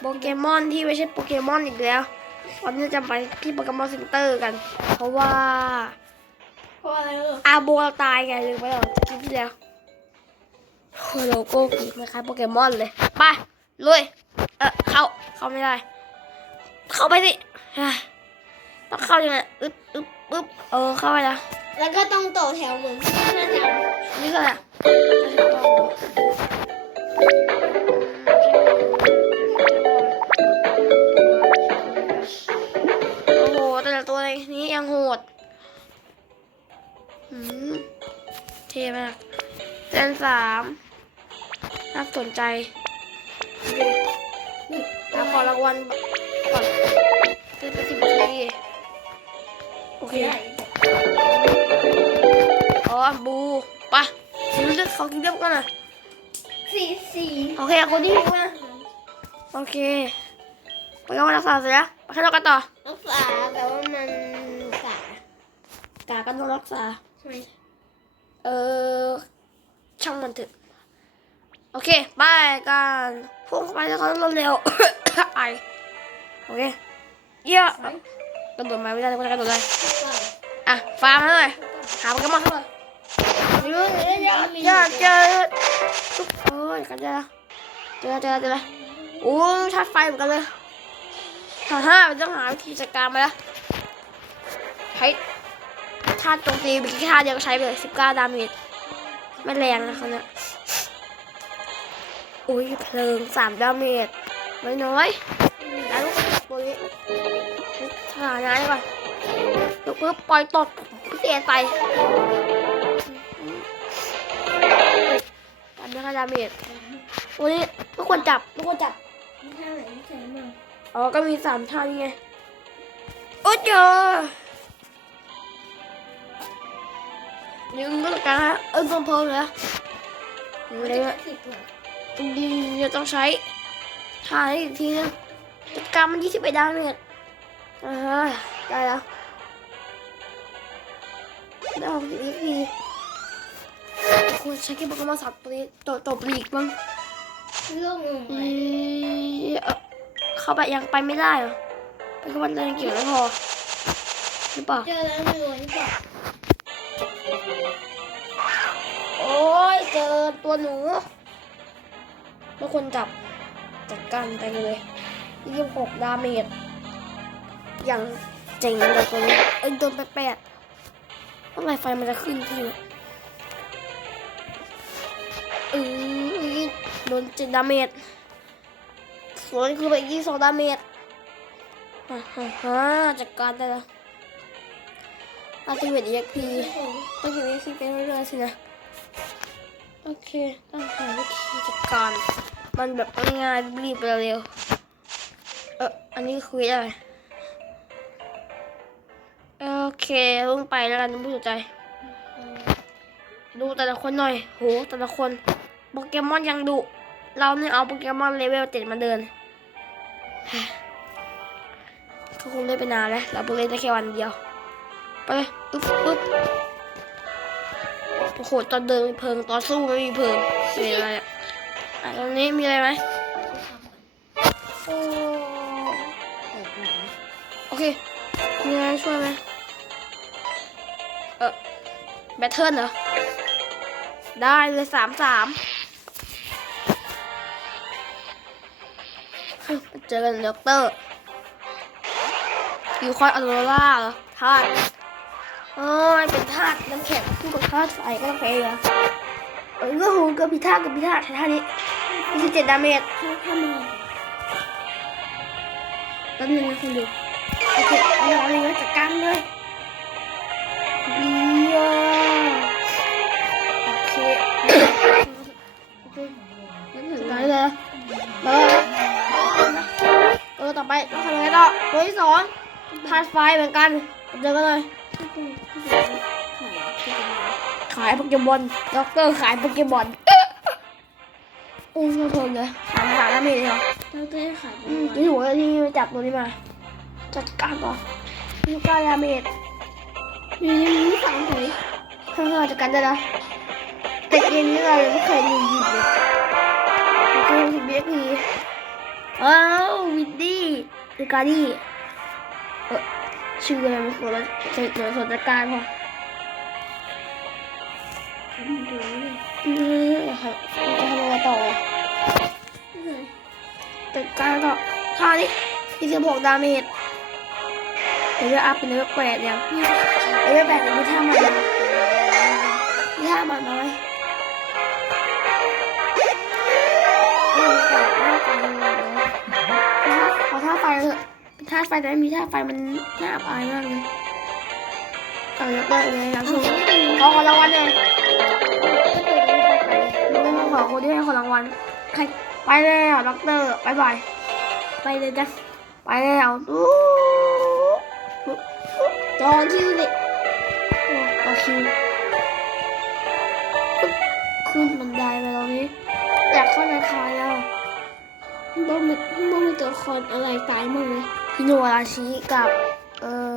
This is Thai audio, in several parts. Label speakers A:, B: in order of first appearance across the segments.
A: โปเกมอนที่ไม่ใช่โปเกมอนอีกแล้ววันนี้จะไปที่โปเกมอนเซ็นเตอร์กัน เพราะว่า
B: เพราะอะไรเออ
A: อาโบเราตายไงลืมไปแล้วจะกินที่แล้วโอ้โลโก้คือคล้ายๆโปเกมอนเลยไปลุยเออเข้าเข้าไม่ได้ เข้าไปสิเฮ้ยต้องเข้ายังไงอึ๊บอึ๊บอึ๊บเออเข้าไปแล้ว
B: แล้วก็ต้องต่อแถวเหมือนที่นั่นท
A: นี่ก็แหละ ในนี้ยังโหดหืมเท่มากเซนสามน่าสนใจดูดิตามขอรางวัลก่อนซื้อไปสิบนาทีโอำเคอ๋อบูปะซื้อเลือกเขากินเลือกกันนะ
B: สี่สี่
A: โอเคคนที่มาโอเคไปกันมารักษาเสร็จแล้วไปข้างนอกกันต่อ
B: รักษาแต่ว่ามันสากา
A: กันต้องรักษา
B: ใช่ไหม
A: เออช่างมันเถอะ โอเคไปกันพุ่งเข้าไปแล้วก็เร็วๆไอโอเคเยี่ยมกระโดดมาไม่ได้ก็กระโดดได้อะฟาร์มมาเลยหาโปเกมอนเข้ามา
B: ไม่รู้เลยยังมี
A: อย่าเจอทุกเอ้ยกันเจอเจอเจอเจอโอ้ชาร์จไฟเหมือนกันเลยฮ่าฮ่ามันต้องหาวิธีจัดการมาแล้วใช้ ท่าโจมตีเมื่อกี้ท่าเดียวก็ใช้ไปเลยสิบเก้าดาเมจไม่แรงนะคะเนี่ยอุ้ยเพลิงสามดาเมจไม่น้อยแล้วลูกตัวนี้ถาน้ายก่อนแล้วปุ๊บปล่อยตดพิเศษไปตามด้วยค่าดาเมจวันนี้ทุกคนจับทุกคนจับ
B: ท่าไหนใช่ไหม
A: อ๋อก็มีสามท่านี่ไงโอ้เจอ ยังต้องการเอิ้งเพิ่มเลยเลย
B: สิบตัว
A: ดีจะต้องใช้ทานี้อีกทีนึงจัดการมันยี่สิบเอ็ดดาเมจอ่าได้แล้วได้ออกอีกทีคุณใช้กี่โปเกมอนสัตว์ตัวนี้ตัวตัวปลีกบ้ง
B: เรื่อง
A: เอ้ยเอ่อเขาไปยังไปไม่ได้เหรอไปแค่วันเดินเกี่ยวแล้วพอหรือเปล่า
B: เจอแล้วไม่รู้หรือเปล่า
A: โอ้ยเจอตัวหนูแล้วคนจับจัดการไปเลยยี่สิบหกดาเมจอย่างเจ๋งเลยตัวนี้เอ้ยโดนไปแปดเมื่อไรไฟมันจะขึ้นทีเนี่ยเออโดนเจ็ดดาเมจส่วนคือไปยี่สิบสองดาเมจฮ่าฮ่าฮ่าจัดการได้แล้ว อาติเวทเอ็กพีต้องเก็บเอ็กพีไปเรื่อยๆสินะ โอเค ต้องหาวิธีจัดการ มันแบบง่ายๆรีบๆเร็วๆเอออันนี้คุยอะไรโอเคลงไปแล้วกันผู้สนใจ ดูแต่ละคนหน่อย โห แต่ละคนโปเกมอนยังดุ เราเนี่ยเอาโปเกมอนเลเวลเจ็ดมาเดินเฮ้ยเขาคงเล่นไปนานแล้ว เราเพิ่งเล่นได้แค่วันเดียว ไปเลยอึ๊บอึ๊บโอ้โหตอนเดินมีเพลิงตอนสู้ไม่มีเพลิงมีอะไรอะอะตรงนี้มีอะไรไหมโอ้โอเค มีอะไรช่วยไหมเออแบทเทิลเหรอ ได้เลยสามสามเจอกันด็อกเตอร์ อยู่คอยออโรร่าเหรอธาตุ โอ้ยเป็นธาตุน้ำแข็งคู่กับธาตุไฟก็ต้องไปเหรอเออก็หูกับพิธากับพิธาใช้ท่านี้ยี่สิบเจ็ดดาเมจ
B: ถ้าถ้ามา
A: แป๊บนึงนะคุณดูโอเคเอาอย่างนี้จัดการเลยเยี่ยมโอเคโอเคงั้นถึงไหนเลยเลยเออต่อไปต้องทำยังไงต่อตัวที่สองทาสไฟเหมือนกันเจอกันเลย ขายโปเกมอนด็อกเตอร์ขายโปเกมอนอู้ยเพลินเลยสามสามนาทีเหรอ
B: เราจะได้ขาย
A: อืมจะอยู่ที่ไปจับตัวนี้มา จัดการก่อนมีก้าดาเมจ
B: มีมีสามถุย
A: เพื่อจัดการได้แล้วแต่เกมนี้เรายังไม่เคยดูหยิบเลยโอเคหยิบเบียกพีอ้าววินดี้หรือการดี้เออ ชื่ออะไรไมันคนละเสนอสนจัดการพอ
B: ผมดูเนี่ย
A: เออครับจะทำยังไงต่ออะ
B: ไม่เลย
A: จัดการต่อท่านี้ที่สิบหกดาเมจเดี๋ยวจะอัพเป็นเลเวลแปดยังเลเวลแปดเป็นท่าม่ยังมีท่าม่มาไมเออแปดหน้าไฟยังไงนะขอท่าไฟเถอะ ท่าไฟแต่ไม่มีท่าไฟมันน่าอับอายมากเลยเอายกเลิกเลยนะคือขอขอรางวัลเลยไม่ต้องขอคนที่ให้คนรางวัลใครไปแล้วด็อกเตอร์บายบาย
B: ไปเลยจ้ะ
A: ไปแล้ว
B: ตอนที่เด็ก
A: ต่อคิวขึ้นบันไดไปตรงนี้อยากเข้าในคายอะ
B: บ่มีบ่มีตัวละครอะไรตายมั่งเลย
A: ฮิโนอาราชิกับ เอ่อ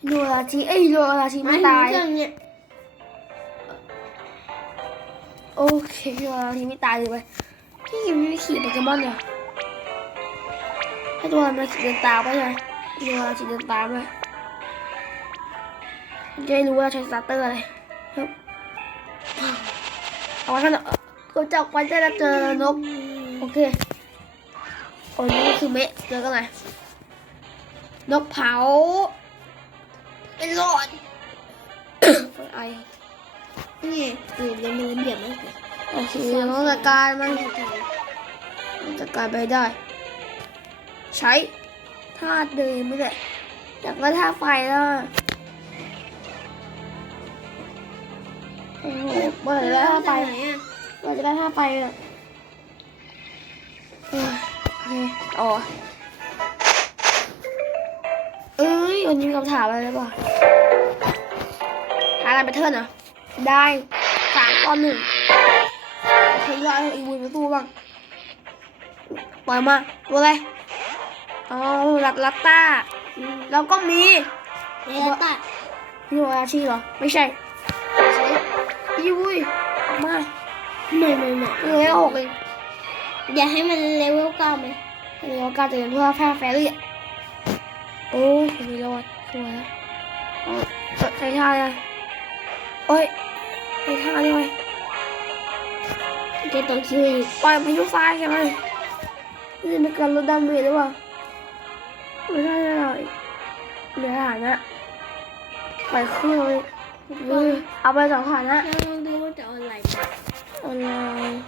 A: ฮิโนอาราชิเอ้ยฮิโนอาราชิไม่ตาย
B: เรื่องเนี้ย
A: โอเคฮิโนอาราชิไม่ตายเลยไปพี่ยังไม่ได้ขี่โปเกมอนเนี่ยให้ตัวมันขี่เดินตามไปเลยฮิโนอาราชิเดินตามเลยจะได้รู้ว่าใช้สตาร์เตอร์อะไรครับเอาไว้ข้างนอกก็จะออกไปจะได้เจอนก โอเคโอ้ยนี่คือเมะเจอกันไหน นกเผาเป็นหลอดไอ
B: นี่ตื่นเลยมือเบียดมากเลย
A: โอเคเราต้องจัดการมันจัดการไปได้ ใช้ท่าเดินไม่ได้อยากได้ท่าไฟแล้วอะโอ้โหเมื่อไหร่จะได้ท่าไฟ
B: ไหนอะ
A: เมื่อไหร่จะได้ท่าไฟอะเออโอเคอ๋อ อ้ยวันนี้มีคำถามอะไรหรือเปล่าหาอะไรไปเทิร์นเหรอได้สามตอนหนึ่งใช้ยอดอีวุนมาสู้บ้างปล่อยมาตัวอะไรอ๋อลัตลัตต้าแล้วก็มี
B: เอตัด
A: ฮิโนอาชิเหรอ ไม่ใช่ใช้อีวุยออกมา
B: ไม่ไม่ไม่
A: เออแล้วหกเอง
B: อยากให้มันเลเวลเก้าไหม
A: เดี๋ยวการเตือนเพื่อแพ้แฟรี่อะ โอ้ยไม่รอดสวยแล้วเอาใช้ท่าเลยโอ้ยใช้ท่าด้วย
B: เกตองคิวอีก
A: ปล่อยพายุทรายใช่ไหมนี่เป็นการลดดาเมจหรือเปล่าไม่ใช่ไม่ใช่เหลือฐานะปล่อยเครื่องเลยนี่เอาไปสองฐานะ
B: แล้วลองดูว่าจะเอาอะไร
A: ออนไลน์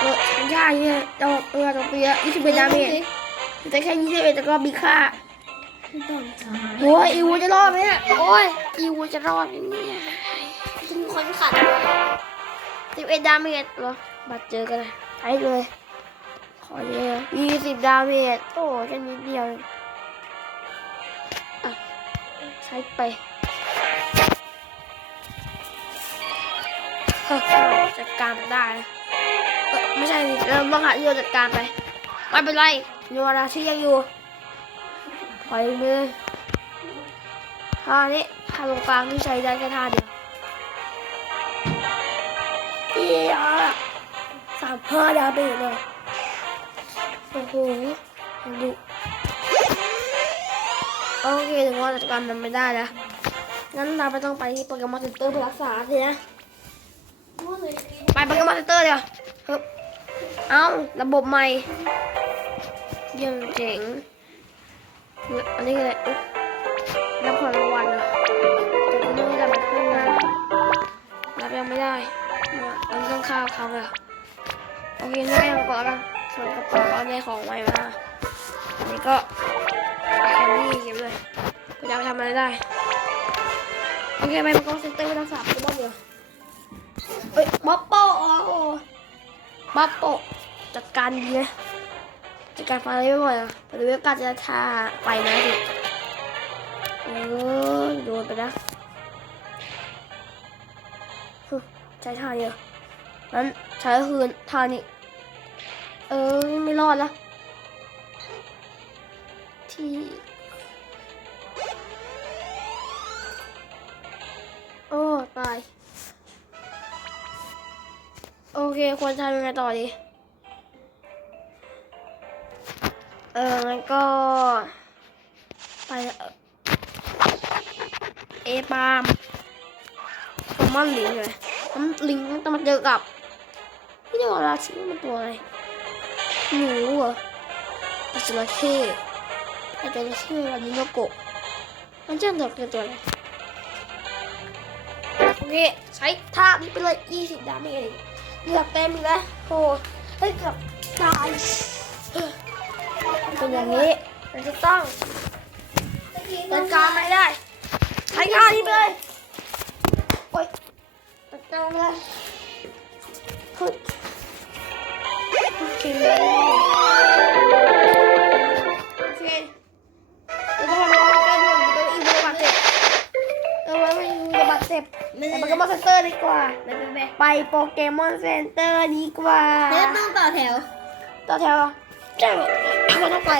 A: เออไม่ใช่เนี่ยจะเออจะเปียยี่สิบเอ็ดดาเมจ แต่แค่ยี่สิบเอ็ดแต่ก็มีค่า
B: ไม่ต้อง
A: โอ้ยอีวูจะรอดไหมเนี่ยโอ้ยอีวูจะรอดไหมเนี่ย
B: ฉันคนขัด
A: สิบเอ็ดดาเมจเหรอบัดเจอกันเลยไปเลย ขอเยอะยี่สิบดาเมจโอ้แค่นิดเดียวเองอะใช้ไปเฮ้ยจัดการมันได้นะเอ้ยไม่ใช่สิเราต้องหาที่เราจัดการไปไม่เป็นไรโยราที่ยังอยู่ปล่อยมือท่านี้ท่าตรงกลางที่ใช้ได้แค่ท่าเดียวเอียสามห้าดาเมจเลยโอ้โหดุโอเคถึงว่าจัดการมันไม่ได้แล้วงั้นเราไปต้องไปที่โปเกมอนเซ็นเตอร์เพื่อรักษาสินะไปโปเกมอนเซ็นเตอร์เดี๋ยวเอ้าระบบใหม่ ยี่ยมเจ๋ง อันนี้คืออะไรอุ๊ยรับของรางวัลนะแต่ก็ไม่ได้รับขึ้นนะรับยังไม่ได้มาเราต้องข้าวเขาเลยโอเคนไม่ต้องกดแล้วกันส่วนกระเป๋าก็ได้ของใหม่มาอันนี้ก็แคนดี้เก็บเลยกูจะไปทำอะไรได้โอเคไปโปเกมอนเซ็นเตอร์ไปรักษาโปเกมอนเดี๋ยวเอ้ยบ๊อบโป้อ๋อบ๊อบโป้จัดการดีนะ จัดการไฟไม่บ่อยอะแต่เว็บการจะทาไฟนะสิเออโดนไปนะฮึใช้ท่าเดียวนั้นใช้คืนท่านี้ เออไม่รอดละที่โอ้ตาย โอเค ควรทำยังไงต่อดี เอองั้นก็ ไปเอปามโฟมอนลิงเลยน้ำลิงต้องมาเจอกับพี่เดี๋ยวราชิมันตัวอะไรหนูเหรอปลาจระเข้ปลาจระเข้วันนี้โนโกะมันจะเดือดตัวอะไรโอเคใช้ท่านี้ไปเลย 20 ดาเมจเกือบเต็มอีกแล้วโอ้เฮ้ยเกือบตาย เป็นอย่างนี้ มันจะต้องจัดการไม่ได้ใช้งานนี้เลยโอ๊ยจัดการเลยฮึดโอเคโอเคเดี๋ยวต้องมาลองกันดูเดี๋ยวอีกบาดเจ็บเออมันมีบาดเจ็บแต่มันก็มาเซ็นเตอร์ดีกว่า
B: ไม่เป็นไร
A: ไปโปเกมอนเซ็นเตอร์ดีกว่า
B: แล้วต้องต่อแถว
A: ต่อแถวใช่ เราต้องไป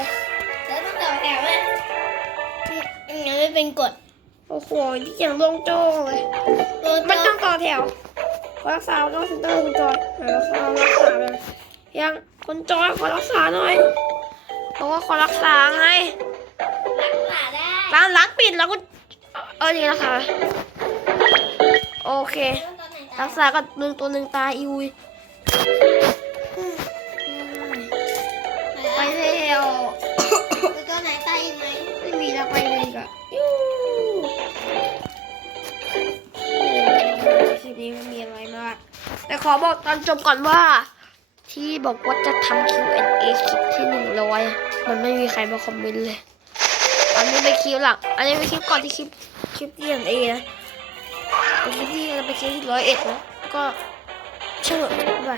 B: แล้วต้องต่อแถวเลยยังไม่เป็นกฎ
A: โอ้โหที่อย่างโล่งโจ้งเลยมันต้องต่อแถวขอรักษาต้องเซ็นเตอร์คุณจอยหารักษารักษาเลยยังคุณจอยขอรักษาหน่อยบอกว่าขอรักษาไง
B: รักษาได้
A: ร้านร้านปิดแล้วก็เออจริงนะคะโอเค รักษากับหนึ่งตัวหนึ่งตายอีวุ ไม่มีแล้วไปเลยกอะยูคลิปนี้ไม่มีอะไรมาก แต่ขอบอกตอนจบก่อนว่า ที่บอกว่าจะทำ Q&A คลิปที่หนึ่งร้อยมันไม่มีใครมาคอมเมนต์เลย อันนี้เป็นคลิปหลัก อันนี้เป็นคลิปก่อนที่คลิปคลิปที่เอนะเป็นคลิปที่เราไปคลิปที่ร้อยเอ็ดนะก็เชื่อไป